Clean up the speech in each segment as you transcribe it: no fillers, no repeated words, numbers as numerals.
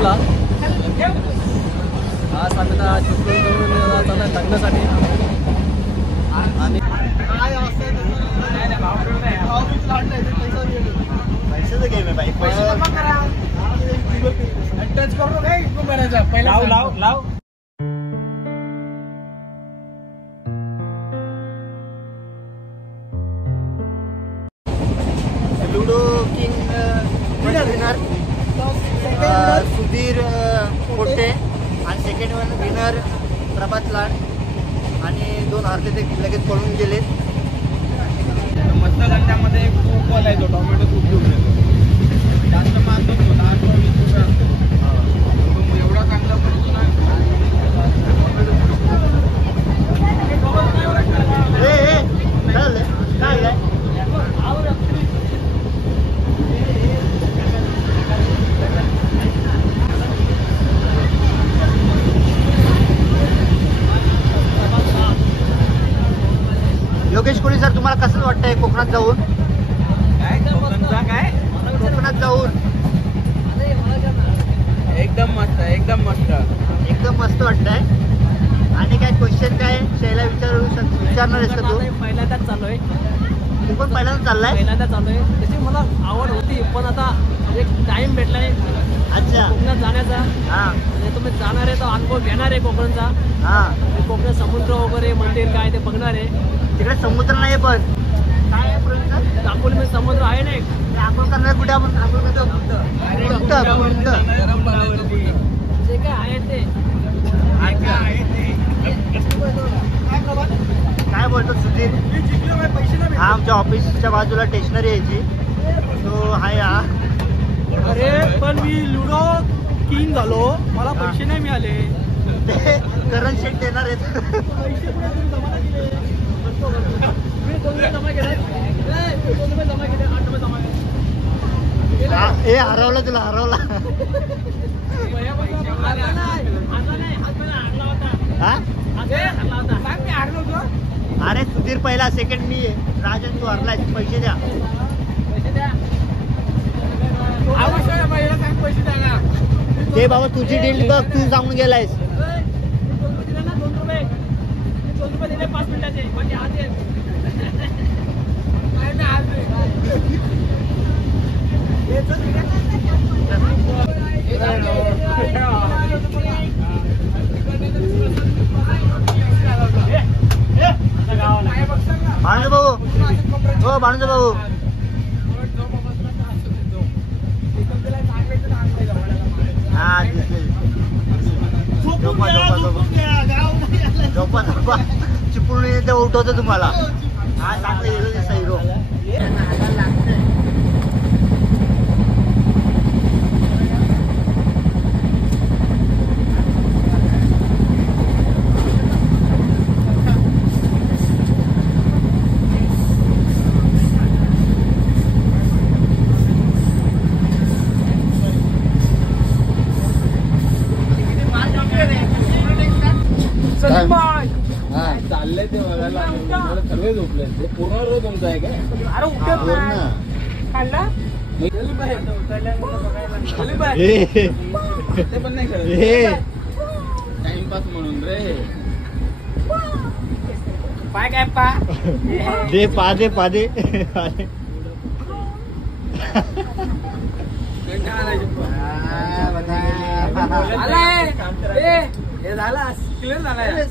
चिपळूणला. आज आम्ही चिपळूण चालू लग्नासाठी. आणि पैशाचं गेम आहे बाई. टच करू काय करायचं. लाव लाव लाव. लुडो किंग विनर सुधीर कोटे आणि सेकंड वन विनर प्रभात लाड. आणि 2 हारले ते लगेच पळून गेले. मस्त गंड्यामध्ये खूप बोलायचो. टोमॅटो खूप घेऊन येतो. जास्त मारतो तो 10-20 रुपये एवढा चांगला पडतो ना. योगेश कोळी सर, तुम्हाला कसं वाटतंय कोकणात जाऊन? कोकणात जाऊन एकदम मस्त, एकदम मस्त, एकदम मस्त वाटतंय. आणि काय क्वेश्चन काय शैला विचारणार आहेस का तू? पहिल्यांदाच चाललोय. तू पण पहिल्यांदा चाललाय? पहिल्यांदा चाललोय. तशी मला आवड होती, पण आता एक टाइम भेटलाय अच्छा कोकणात जाण्याचा. हा. म्हणजे तुम्ही जाणार आहे तर अनुभव घेणार आहे कोकणचा. हा. कोकणात समुद्र वगैरे मंदिर काय ते बघणार आहे. तिकडे समुद्र नाही पण काय आहे प्रवीण? दापोलीमध्ये समुद्र आहे ना एक. आपण करणार कुठे? आपण जे काय आहे ते. काय बोलतो सुधीर? हा आमच्या ऑफिसच्या बाजूला स्टेशनरी यायची तो हाय. हा अरे पण मी लुडो किंग झालो, मला पैसे नाही मिळाले. ते करण शेट देणार आहेत. हे हरवलं तुला, हरवला. अरे सुधीर पहिला, सेकंड मी. राजन तू हरलाय. पैसे द्या. ते बाबा तुझी डील बघ, तू जाऊन गेलायस. 2 रुपये दिले 5 मिनिटाचे. भाणू भाऊ, हो भाणू भाऊ. हा झोपा झोपा झोपा. चिपळूण इथे उठवतो तुम्हाला. हा चांगलं हिरो दिसता, हिरो. चाललंय ते बघायला सर्व झोपले. पूर्ण रोज तुमचा आहे काय? अरे उठत ते पण नाही करत. टाइमपास म्हणून रे. पाय काय पा दे पा दे पा दे. हे झाला क्लिअर झालाय.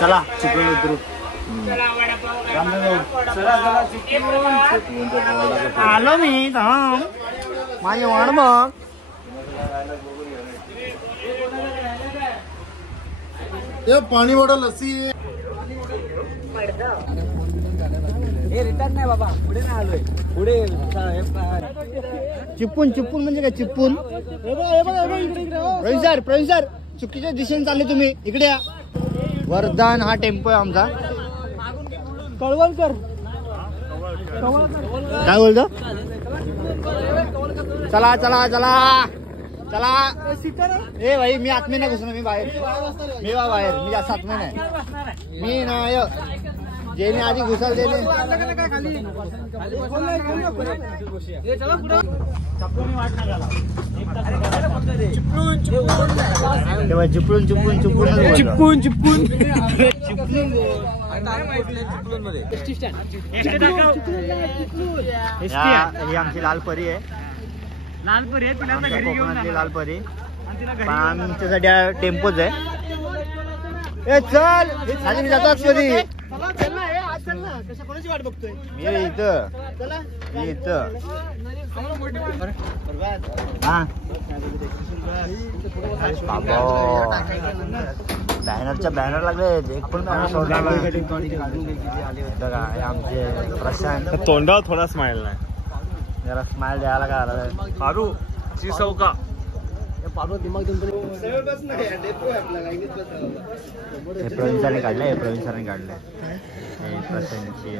चला चिपळूण उतरू. आलो मी थांब. माझी वाण मग. पाणी वडा लस्सी. रिटर्न नाही बाबा, पुढे नाही आलोय. पुढे चिपळूण. चिपळूण म्हणजे काय? चिपळूण प्रवीण सर चुकीच्या दिशेने चालले तुम्ही. इकडे या. वरदान हा टेम्पो आहे आमचा. कळवलकर काय बोलतो? चला चला चला चला. ए भाई मी आतमध्ये नाही घुसणार. मी बाहेर. मी बाहेर. मी जास्त आतमध्ये नाही. मी नाही. जेने आधी घुसाल त्याने चिपळून चिपळून चिपळून चिपळून चिपळून ही आमची लाल परी आहे. लालपरी आहे तिला घरी घेऊन कोकणातली लाल परी. आमच्यासाठी टेम्पोच आहे. ए चल खाली मी जातो कधी कोणाची वाट बघतोय मी इथं बॅनरच्या बॅनर लागले. एक पण बॅनर सोडला बघा. आमचे प्रशांत तोंडावर थोडा स्माइल नाही. जरा स्माइल द्यायला काय आला फारू ची चौका प्रवीण सरने काढलंय. प्रवीण सरने काढलंय प्रशांतची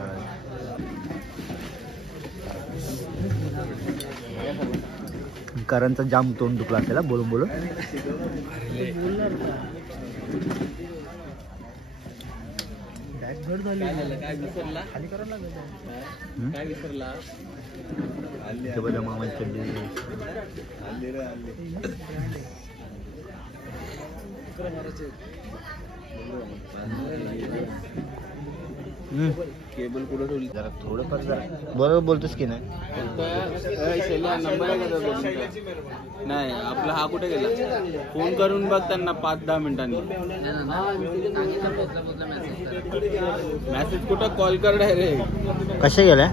करणचा जाम तोंड दुखला असेल बोलून बोलून. काय विसरला मामाची केबल कुठं ठेवली जरा थोडंफार जरा बरोबर बोलतोस की नाही. नाही आपला हा कुठे गेला. फोन करून बघ त्यांना 5-10 मिनिटांनी. मेसेज कुठं कॉल कर डायरेक्ट. कसे गेले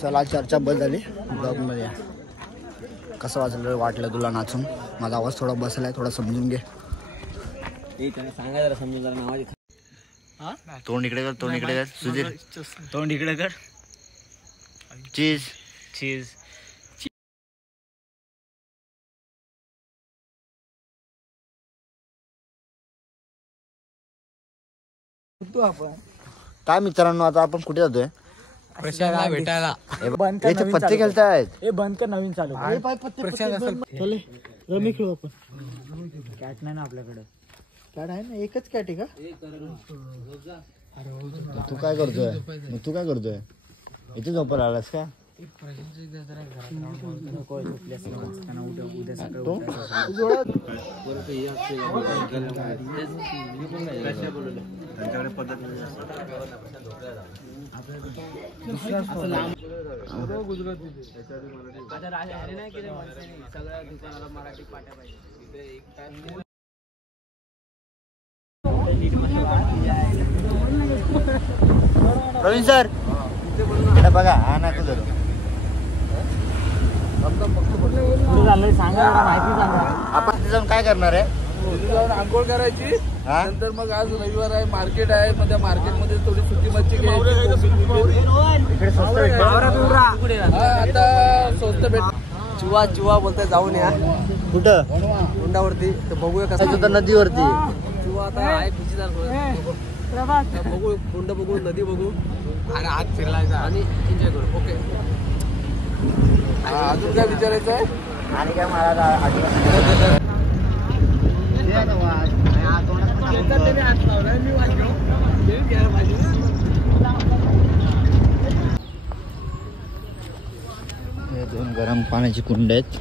चला चर्चा बस झाली. ब्लॉगमध्ये कसं वाटलं तुला नाचून. माझा आवाज थोडा बसलाय, थोडा समजून घे. त्यांना सांगा जरा समजून जरा नावाची. तोंड इकडे कर, तोंड इकडे कर. सुधीर तोंड इकडे कर. चीज चीज बोलतो आपण. काय मित्रांनो, आता आपण कुठे जातोय? प्रशांतला भेटायला. याचे पत्ते खेळतायत. हे बंद कर, नवीन चालू. चले रमी खेळू आपण. कॅट नाही ना आपल्याकडे. कॅट आहे ना, एकच कॅट आहे का? तू काय करतोय? तू काय करतोय? इथे झोपायला आलास का? प्रवीण सर बघा, हा ना तुझं सांगा, माहिती सांगा. आपण तिथे जाऊन काय करणार आहे? तिथे जाऊन आंघोळ करायची. नंतर मग आज रविवार आहे, मार्केट आहे. मग त्या मार्केटमध्ये थोडी सुकी मच्छी घ्यायची. इकडे स्वस्त भेटतं. आता स्वस्त भेट. चिवा चिवा बोलताय, जाऊन या. कुठं? तोंडावरती तर बघूया कसं. तर नदीवरती. चिवा आता आहे बिजीदार. बघू, कोंड बघू, नदी बघू आणि हात फिरलायचा आणि एन्जॉय करू. ओके. अजून काय विचारायचं आहे? आणि काय मला हे 2 गरम पाण्याची कुंड आहेत.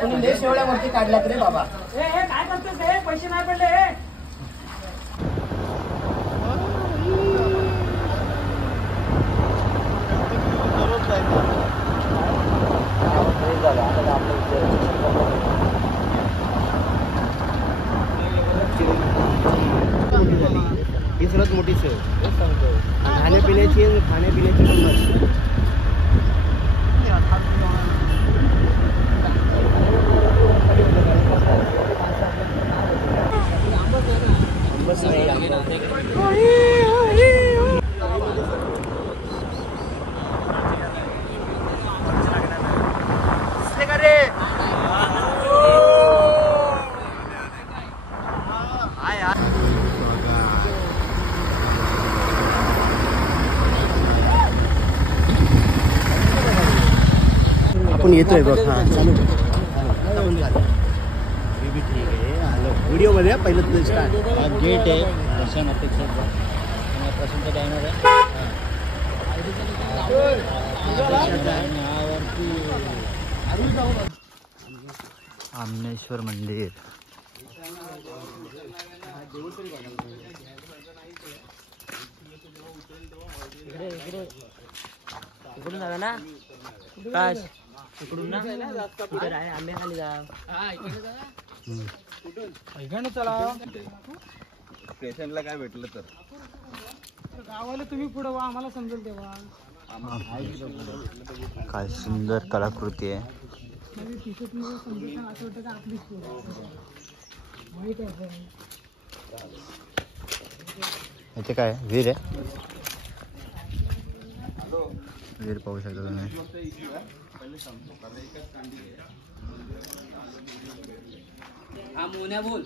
तुम्ही देश एवढ्यावरती काढलात रे बाबा. काय करतोस? पैसे नाही पडले. ही सर्वात मोठी सोय. खाण्यापिण्याची पण मस्त. आपण येतोय बघ. हा चालू. ठीक आहे. हॅलो, व्हिडिओ मध्ये पहिलं तुझं स्टार्ट. गेट आहे. प्रशांत अपेक्षा प्रशांत डायनर आहे. आमनेश्वर मंदिर. इकडून जागा ना. काय इकडून ना इकडे आहे. आंबे खाली जा. इकडे चला. स्टेशनला काय भेटलं तर गावाला तुम्ही पुढे वा, आम्हाला समजेल तेव्हा. काय सुंदर कलाकृती आहे. इथे काय विहीर आहे. विहीर पाहू शकता तुम्ही. बोल.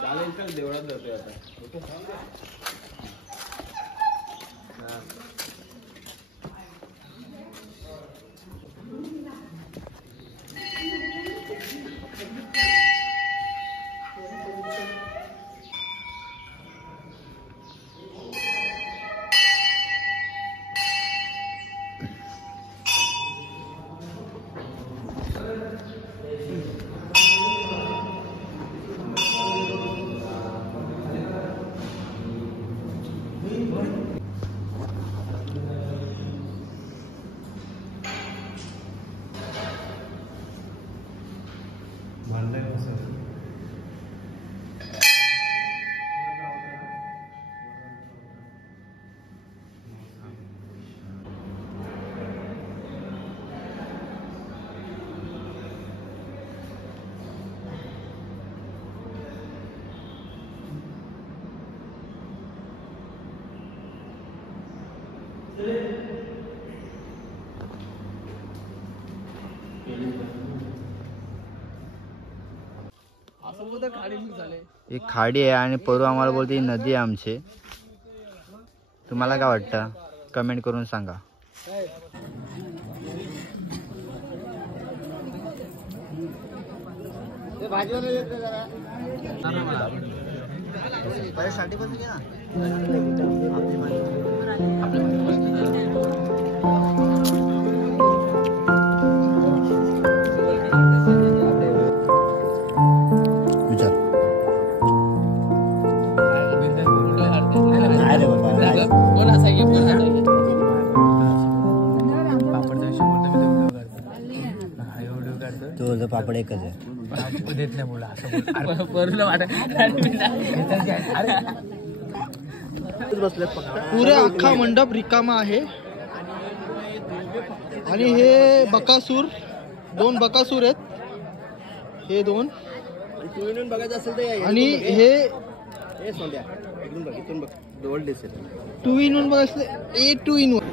चालेल, चल देवळात जातोय आता. ही खाडी आहे आणि परू आम्हाला बोलते ही नदी आहे आमची. तुम्हाला काय वाटतं कमेंट करून सांगा. तो पापड एकच आहे. पुरे अख्खा मंडप रिकामा आहे आणि हे बकासूर 2 बकासूर आहेत. हे 2 बघायचं असेल तर आणि हे इकडून बघ, इथून बघ, जवळ दिसेल. 2 in 1 बघायचं A 2 in 1.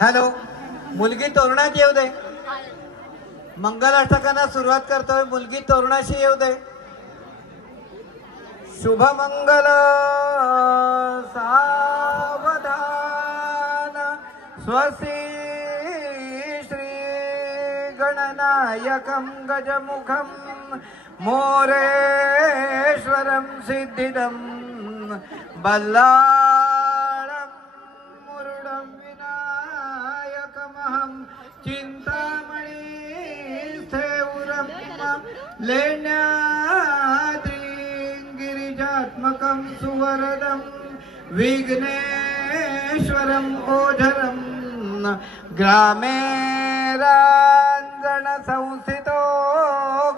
हॅलो, मुलगी तोरणात येऊ दे. मंगलाष्टकांना सुरुवात करतोय. मुलगी तोरणाशी येऊ दे. शुभमंगल सावधान स्वस्ति श्री गणनायकं गजमुखं मोरेश्वरं सिद्धिदं बल्लाळं मुरुडं विनायकमहं चिंतामणि स्थेउरं लेण्याद्रिगिरिजात्मकं सुवरदं विघ्नेश्वरं ओझरं ग्रामे रांजन संस्थितो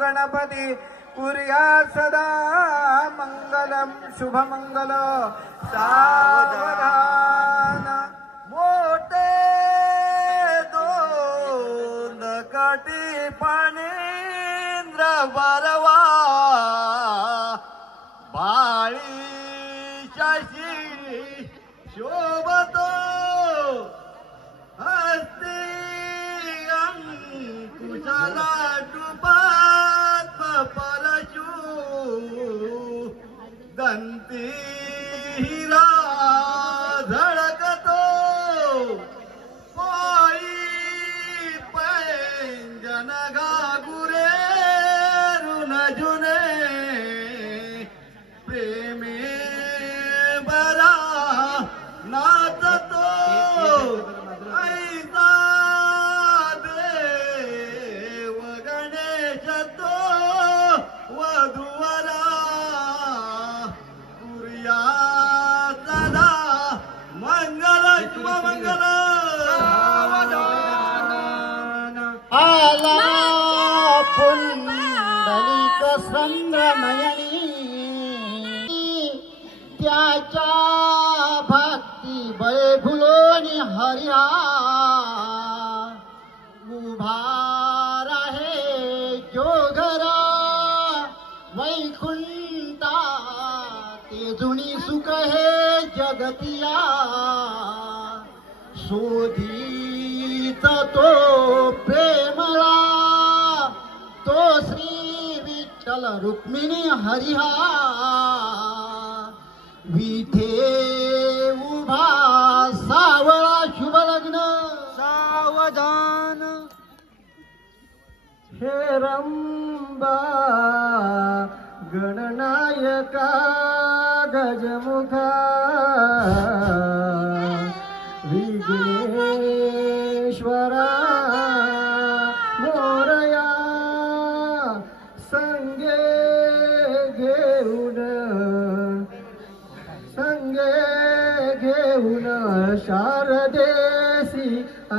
गणपती कुर्यात् सदा मंगलम शुभमंगल सावधान. मोठे दोन काठी पाणींद्र बरवा बाळी शाशी शोभतो हस्ती अंकुशाला टुपात परशु दंती हिरा धडकतो पायी पैंजन घागुरे रुन जुने प्रेमे बरा नाचतो ऐसा देव गणेश तो वधूवरा कुर्या सदा मंगल शुभमंगल. आला पुंडलिक चंद्रनयनी त्याच्या भक्ती बळे फुलोनी हरिया उभा राहे जो घरा वैकुंठा मोजुनी सुख हे जगतिया शोधीचा तो प्रेमळा तो श्री विठ्ठल रुक्मिणी हरिहा विठे उभा सावळा शुभ लग्न सावधान हे रंबा गणनायका गजमुखा विघ्नेश्वरा मोरया संगे घेऊन शारदेसी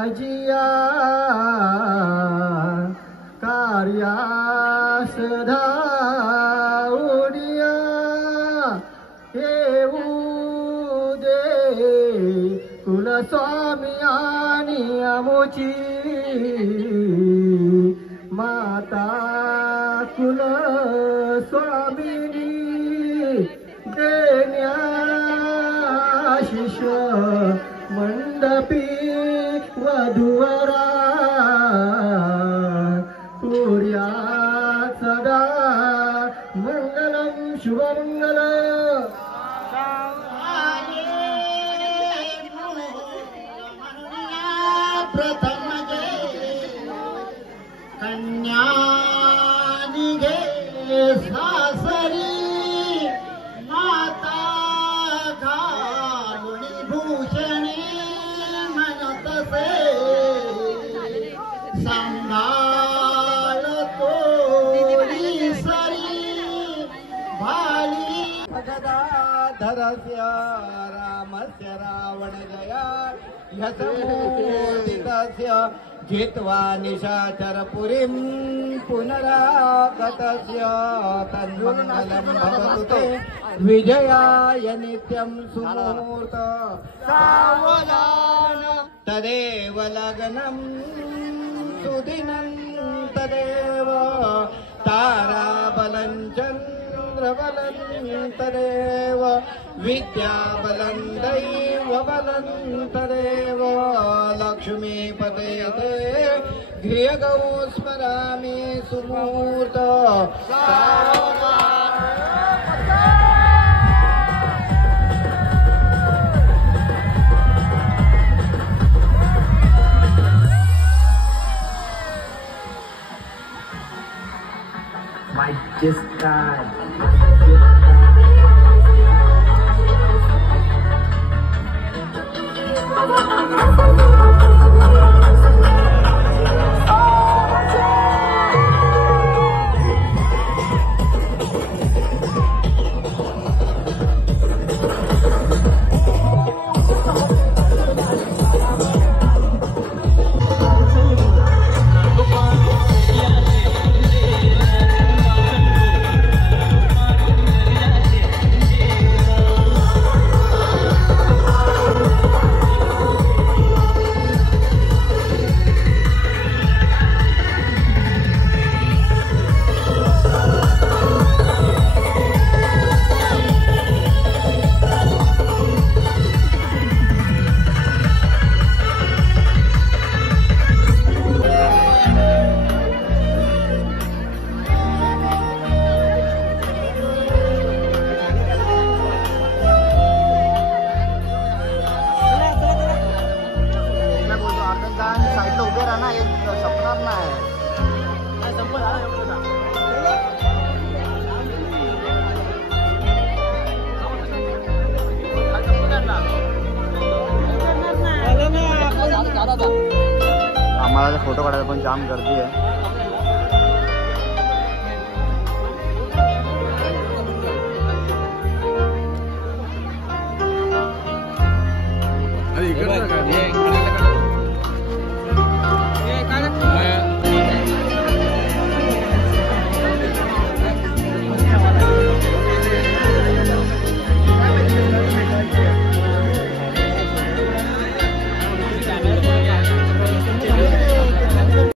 अजिया कार्यास धावूनिया येऊ दे कुलस्वामी आणि अमुची माता कुलस्वामिनी देण्याशिष मंडपी वधूवरा सूर्या सदा मंगलम शुभमंगल प्रथम कन्या निघे सासरी माता घालुनी भूषणे म्हणतसे सांगाळ तोरी सरी भाली गदाधरस्य रामस्य रावण जया यथमोदितस्य जित्वा निशाचरपुरीं पुनरागतस्य तन्मङ्गलं भवतु ते विजयाय नित्यं सुमुहूर्त सावधान तदेव लग्नं सुदिनं तदेव ताराबलं चन्द्रबलं तदेव विद्याबलं दैवबलं तदेव लक्ष्मीपते ते गृहगौ स्मरामि सुमुहूर्त आम्हाला फोटो काढायला पण जाम गर्दी आहे.